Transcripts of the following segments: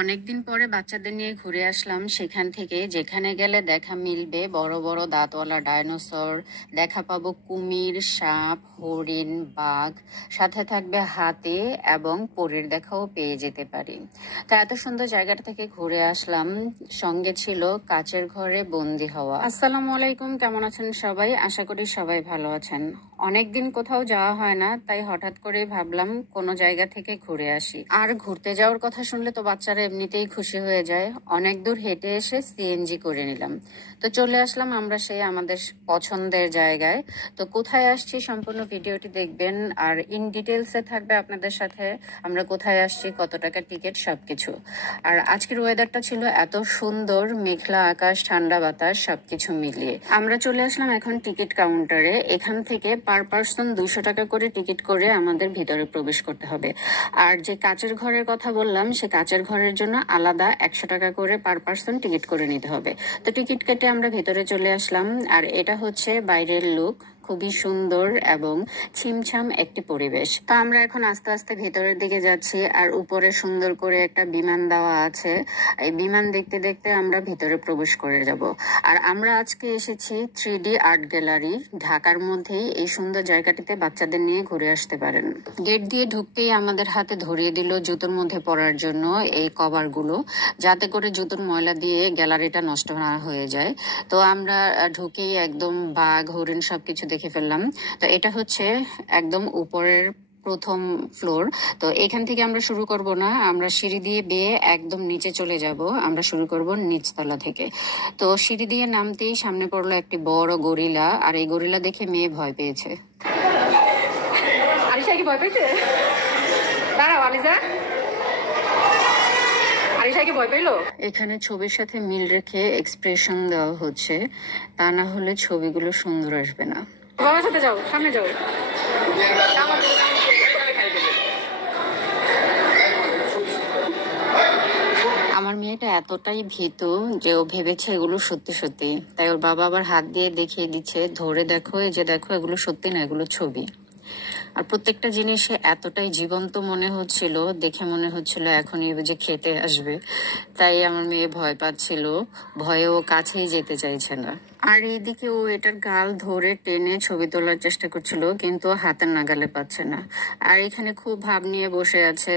অনেকদিন পরে বাচ্চাদের নিয়ে ঘুরে আসলাম সেখান থেকে। যেখানে গেলে দেখা মিলবে বড় বড় দাঁতওয়ালা ডাইনোসর, দেখা পাবো কুমির, সাপ, হরিণ, বাঘ, সাথে থাকবে হাতি এবং পরীর দেখাও পেয়ে যেতে পারি। তা এত সুন্দর জায়গাটা থেকে ঘুরে আসলাম, সঙ্গে ছিল কাচের ঘরে বন্দি হওয়া। আসসালামু আলাইকুম, কেমন আছেন সবাই? আশা করি সবাই ভালো আছেন। অনেকদিন কোথাও যাওয়া হয় না, তাই হঠাৎ করে ভাবলাম কোনো জায়গা থেকে ঘুরে আসি। আর ঘুরতে যাওয়ার কথা শুনলে তো বাচ্চারা এমনিতেই খুশি হয়ে যায়। অনেক দূর হেঁটে এসে সিএনজি করে নিলাম। তো চলে আসলাম আমরা সেই আমাদের পছন্দের জায়গায়। তো কোথায় আসছি সম্পূর্ণ ভিডিওটি দেখবেন, আর ইন ডিটেলসে থাকবে আপনাদের সাথে আমরা কোথায় আসছি, কত টাকা টিকিট, সবকিছু। আর আজকের ওয়েদারটা ছিল এত সুন্দর, মেঘলা আকাশ, ঠান্ডা বাতাস, সবকিছু মিলিয়ে আমরা চলে আসলাম এখন টিকিট কাউন্টারে। এখান থেকে পার পার্সন 200 টাকা করে টিকিট করে আমাদের ভিতরে প্রবেশ করতে হবে। আর যে কাচের ঘরের কথা বললাম, সে কাচের ঘরের জন্য আলাদা 100 টাকা করে পার পার্সন টিকিট করে নিতে হবে। তো টিকিট কেটে আমরা ভেতরে চলে আসলাম। আর এটা হচ্ছে বাইরের লুক, খুবই সুন্দর এবং ছিমছাম একটি পরিবেশ। তো আমরা এখন আস্তে আস্তে ভেতরের দিকে যাচ্ছি। আর উপরে সুন্দর করে একটা বিমান দেওয়া আছে, এই বিমান দেখতে দেখতে আমরা ভিতরে প্রবেশ করে যাব। আর আমরা আজকে এসেছি 3D আর্ট গ্যালারি, ঢাকার মধ্যেই এই সুন্দর জায়গাটিতে বাচ্চাদের নিয়ে ঘুরে আসতে পারেন। গেট দিয়ে ঢুকতেই আমাদের হাতে ধরিয়ে দিল জুতোর মধ্যে পরার জন্য এই কভারগুলো, যাতে করে জুতোর ময়লা দিয়ে গ্যালারিটা নষ্ট না হয়ে যায়। তো আমরা ঢুকেই একদম বাঘ, হরিণ সবকিছু দেখে ফেললাম। তো এটা হচ্ছে একদম উপরের প্রথম ফ্লোর। তো এখান থেকে আমরা শুরু করব না, আমরা সিঁড়ি দিয়ে বেয়ে একদম নিচে চলে যাব। আমরা শুরু করব নিচতলা থেকে। তো সিঁড়ি দিয়ে নামতেই সামনে পড়লো একটি বড় গরিলা। আর এই গরিলা দেখে মেয়ে ভয় পেয়েছে। আলিশা কি ভয় পেয়েছে? দাঁড়াও আলিশা, আলিশা কি ভয় পেলো? এখানে ছবির সাথে মিল রেখে এক্সপ্রেশন দেওয়া হচ্ছে, তা না হলে ছবিগুলো সুন্দর আসবে না। বাবার সাথে যাও, সামনে যাও। আমার মেয়েটা এতটাই ভীতু যে ও ভেবেছে এগুলো সত্যি সত্যি, তাই ওর বাবা আবার হাত দিয়ে দেখিয়ে দিচ্ছে, ধরে দেখো, এই যে দেখো, এগুলো সত্যি না, এগুলো ছবি। আর প্রত্যেকটা জিনিস এতটাই জীবন্ত মনে হচ্ছিল, দেখে মনে হচ্ছিল এখনই যে খেতে আসবে। তাই আমার মেয়ে ভয় পাচ্ছিল, ভয়ে ও কাছেই যেতে চাইছে না। আর এইদিকে ও এটার গাল ধরে টেনে ছবি তোলার চেষ্টা করছিল, কিন্তু ও হাতের নাগালে পাচ্ছে না। আর এখানে খুব ভাব নিয়ে বসে আছে।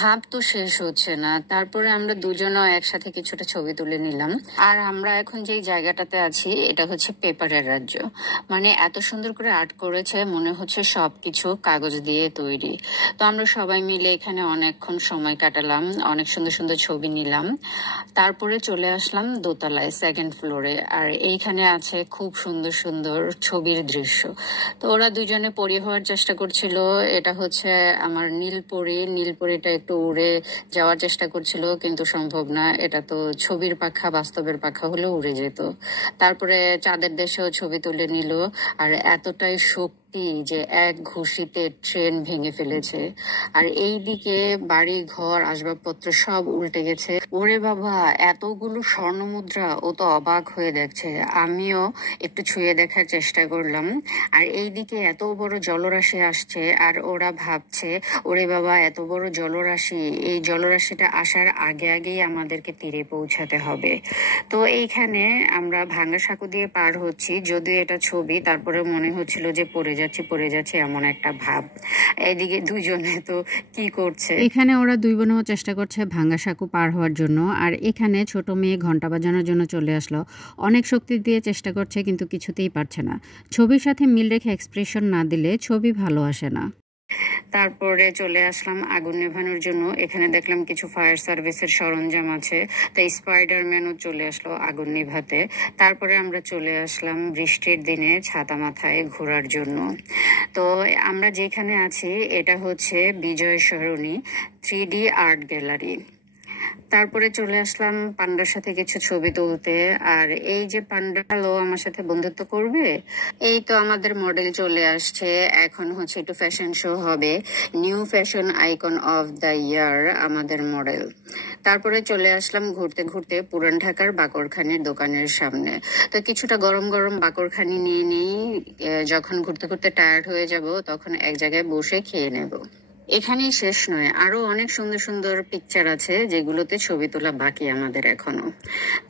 ভাব তো শেষ হচ্ছে না। তারপরে আমরা দুজনও একসাথে কিছুটা ছবি তুলে নিলাম। আর আমরা এখন যে জায়গাটাতে আছি, এটা হচ্ছে পেপারের রাজ্য। মানে এত সুন্দর করে আর্ট করেছে, মনে হচ্ছে সবকিছু কাগজ দিয়ে তৈরি। তো আমরা সবাই মিলে এখানে অনেকক্ষণ সময় কাটালাম, অনেক সুন্দর সুন্দর ছবি নিলাম। তারপরে চলে আসলাম দোতলায়, সেকেন্ড ফ্লোরে। আর এইখানে আছে খুব সুন্দর সুন্দর ছবির দৃশ্য। তো ওরা দুজনে পরি হওয়ার চেষ্টা করছিল। এটা হচ্ছে আমার নীলপরি, নীলপরিটা একটু উড়ে যাওয়ার চেষ্টা করছিল, কিন্তু সম্ভব না, এটা তো ছবির পাখা, বাস্তবের পাখা হলেও উড়ে যেত। তারপরে চাঁদের দেশেও ছবি তুলে নিল। আর এতটাই শক্তি যে এক ঘুষিতে ট্রেন ভেঙে ফেলেছে। আর এই দিকে বাড়ি ঘর আসবাবপত্র সব উল্টে গেছে। ওরে বাবা, এতগুলো স্বর্ণ মুদ্রা! ও তো অবাক হয়ে দেখছে। আমিও একটু ছুঁয়ে দেখার চেষ্টা করলাম। আর এই দিকে এত বড় জলরাশি আসছে, আর ওরা ভাবছে ওরে বাবা, এত বড় জলরাশি, এই জলরাশিটা আসার আগে আগেই আমাদেরকে তীরে পৌঁছাতে হবে। তো এইখানে আমরা ভাঙা সাঁকো দিয়ে পার হচ্ছি, যদিও এটা ছবি, তারপরে মনে হচ্ছিল যে পড়ে যাচ্ছি এমন একটা ভাব। এদিকে দুইজনে তো কি করছে, এখানে ওরা দুই বোনও চেষ্টা করছে ভাঙা সাঁকো পার হওয়ার জন্য। আর এখানে ছোট মেয়ে ঘন্টা বাজানোর জন্য চলে আসলো, অনেক শক্তি দিয়ে চেষ্টা করছে, কিন্তু কিছুতেই পারছে না। ছবির সাথে মিল রেখে এক্সপ্রেশন না দিলে ছবি ভালো আসে না। তারপরে চলে আসলাম আগুন নেভানোর জন্য। এখানে দেখলাম কিছু ফায়ার সার্ভিসের সরঞ্জাম আছে, তাই স্পাইডারম্যানও চলে আসলো আগুন নেভাতে। তারপরে আমরা চলে আসলাম বৃষ্টির দিনে ছাতা মাথায় ঘোরার জন্য। তো আমরা যেখানে আছি, এটা হচ্ছে বিজয় সরণি 3D আর্ট গ্যালারি। তারপরে চলে আসলাম পান্ডার সাথে কিছু ছবি তুলতে। আর এই যে পান্ডা, হ্যালো, আমার সাথে বন্ধুত্ব করবে? এই তো আমাদের মডেল চলে আসছে। এখন হচ্ছে একটু ফ্যাশন শো হবে, new fashion icon of the year আমাদের মডেল। তারপরে চলে আসলাম ঘুরতে ঘুরতে পুরান ঢাকার বাকরখানির দোকানের সামনে। তো কিছুটা গরম গরম বাকরখানি নিয়ে নিই, যখন ঘুরতে ঘুরতে টায়ার্ড হয়ে যাব তখন এক জায়গায় বসে খেয়ে নেব। এখানেই শেষ নয়, আরো অনেক সুন্দর সুন্দর পিকচার আছে যেগুলোতে ছবি তোলা বাকি আমাদের এখনো।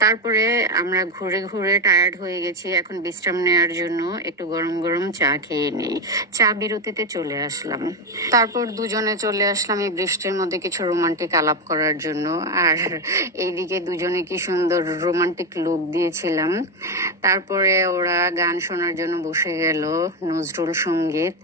তারপরে আমরা ঘুরে ঘুরে টায়ার্ড হয়ে গেছি, এখন বিশ্রাম নেওয়ার জন্য একটু গরম গরম চা খেয়ে নিই। চা বিরতিতে চলে আসলাম। তারপর দুজনে চলে আসলাম এই বৃষ্টির মধ্যে কিছু রোমান্টিক আলাপ করার জন্য। আর এইদিকে দুজনে কি সুন্দর রোমান্টিক লুক দিয়েছিলাম। তারপরে ওরা গান শোনার জন্য বসে গেল, নজরুল সঙ্গীত।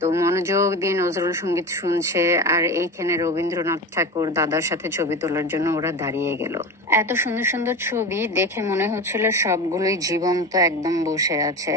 তো মনোযোগ দিয়ে নজরুল সঙ্গীত শুনছে, আর এইখানে রবীন্দ্রনাথ ঠাকুর দাদার সাথে ছবি তোলার জন্য ওরা দাঁড়িয়ে গেল। এত সুন্দর সুন্দর ছবি দেখে মনে হচ্ছিল সবগুলোই জীবন্ত একদম বসে আছে।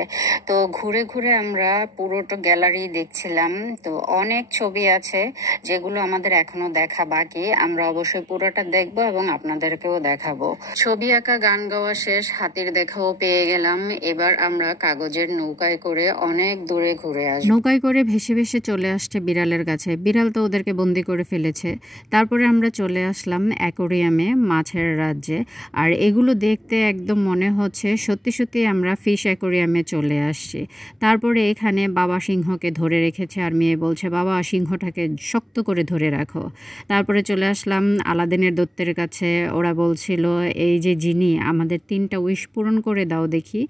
তো ঘুরে ঘুরে আমরা পুরোটা গ্যালারি দেখছিলাম। তো অনেক ছবি আছে যেগুলো আমাদের এখনো দেখা বাকি, আমরা অবশ্যই পুরোটা দেখবো এবং আপনাদেরকেও দেখাবো। ছবি আঁকা, গান গাওয়া শেষ, হাতির দেখাও পেয়ে গেলাম। এবার আমরা কাগজের নৌকায় করে অনেক দূরে ঘুরে আসবো। নৌকায় করে ভেসে ভেসে চলে আসছে বিড়ালের কাছে। বিড়াল তো ওদেরকে বন্দি করে ফেলেছে। তারপরে আমরা চলে আসলাম অ্যাকোরিয়ামে, মাছের রাজ্যে। আর এগুলো দেখতে একদম মনে হচ্ছে সত্যি সত্যি আমরা ফিশ অ্যাকোরিয়ামে চলে আসছি। তারপরে এখানে বাবা সিংহকে ধরে রেখেছে, আর মেয়ে বলছে বাবা সিংহটাকে শক্ত করে ধরে রাখো। তারপরে চলে আসলাম আলাদিনের দত্তের কাছে। ওরা বলছিল এই যে জিনি, আমাদের 3টা উইশ পূরণ করে দাও দেখি।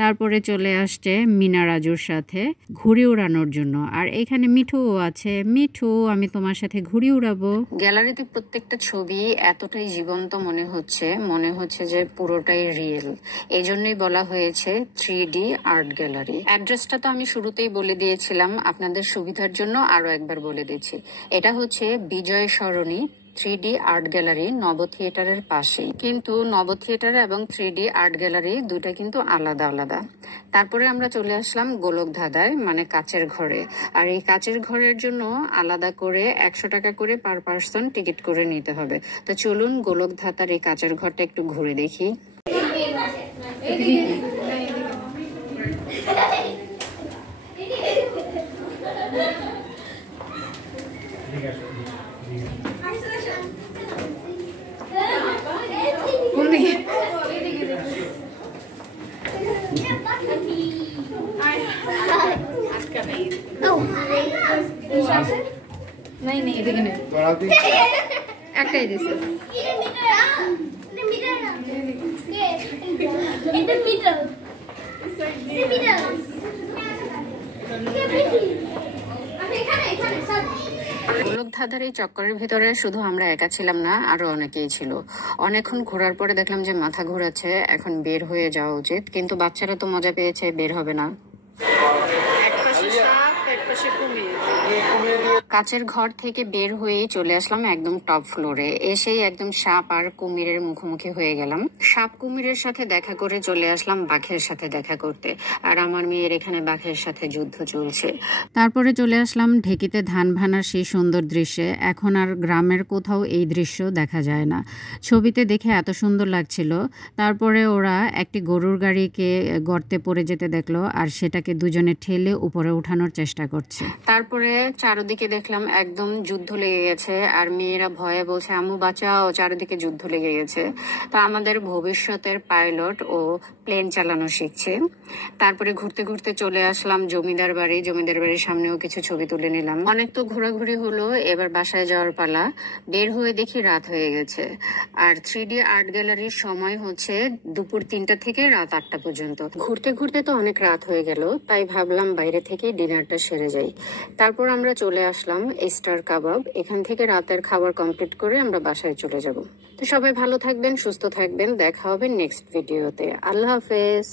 তারপরে চলে আসছে মিনা রাজুর সাথে ঘুড়ি উড়ানোর জন্য। আর এখানে মিঠুও আছে। মিঠু, আমি তোমার সাথে ঘুড়ি উড়াবো। গ্যালারিতে প্রত্যেকটা ছবি এতটাই জীবন্ত মনে হচ্ছে যে পুরোটাই রিয়েল। এই জন্যই বলা হয়েছে 3D আর্ট গ্যালারি। অ্যাড্রেসটা তো আমি শুরুতেই বলে দিয়েছিলাম, আপনাদের সুবিধার জন্য আরো একবার বলে দিচ্ছি। এটা হচ্ছে বিজয় সরণি 3D আর্ট গ্যালারি, নব থিয়েটারের পাশেই। কিন্তু নব থিয়েটার এবং 3D আর্ট গ্যালারি দুটা কিন্তু আলাদা আলাদা। তারপরে আমরা চলে আসলাম গোলক ধাঁধায়, মানে কাচের ঘরে। আর এই কাচের ঘরের জন্য আলাদা করে 100 টাকা করে পার পার্সন টিকিট করে নিতে হবে। তো চলুন গোলক ধাঁধার এই কাচের ঘরটা একটু ঘুরে দেখি। একটাই দিছে। গোলক ধাঁধার এই চক্করের ভিতরে শুধু আমরা একা ছিলাম না, আরো অনেকেই ছিল। অনেকক্ষণ ঘোরার পরে দেখলাম যে মাথা ঘোরাচ্ছে, এখন বের হয়ে যাওয়া উচিত। কিন্তু বাচ্চারা তো মজা পেয়েছে, বের হবে না। কাচের ঘর থেকে বের হয়ে চলে আসলাম একদম টপ ফ্লোরে। এসেই একদম সাপ আর কুমিরের মুখোমুখি হয়ে গেলাম। সাপ কুমিরের সাথে দেখা করে চলে আসলাম বাঘের সাথে দেখা করতে। আর আমার মেয়ের এখানে বাঘের সাথে যুদ্ধ চলছে। তারপরে চলে আসলাম ঢেকিতে ধান ভানার সেই সুন্দর দৃশ্যে। এখন আর গ্রামের কোথাও এই দৃশ্য দেখা যায় না। ছবিতে দেখে এত সুন্দর লাগছিল। তারপরে ওরা একটি গরুর গাড়িকে গর্তে পড়ে যেতে দেখলো, আর সেটাকে দুজনে ঠেলে উপরে উঠানোর চেষ্টা করছে। তারপরে চারদিকে দেখলাম একদম যুদ্ধ লেগে গেছে, আর মেয়েরা ভয়ে বলছে আম্মু বাঁচাও, চারিদিকে যুদ্ধ লেগে গেছে। তো আমাদের ভবিষ্যতের পাইলট ও প্লেন চালানো শিখছে। তারপরে ঘুরতে ঘুরতে চলে আসলাম জমিদার বাড়ি। জমিদার বাড়ির সামনেও কিছু ছবি তুলে নিলাম। অনেক তো ঘোরাঘুরি হলো, এবার বাসায় যাওয়ার পালা। বের হয়ে দেখি রাত হয়ে গেছে। আর 3D আর্ট গ্যালারির সময় হচ্ছে দুপুর 3টা থেকে রাত 8টা পর্যন্ত। ঘুরতে ঘুরতে তো অনেক রাত হয়ে গেল, তাই ভাবলাম বাইরে থেকে ডিনারটা সেরে যাই। তারপর আমরা চলে আসলাম স্টার কাবাব। এখান থেকে রাতের খাবার কমপ্লিট করে আমরা বাসায় চলে যাব। তো সবাই ভালো থাকবেন, সুস্থ থাকবেন, দেখা হবে নেক্সট ভিডিওতে। আল্লাহ হাফেজ।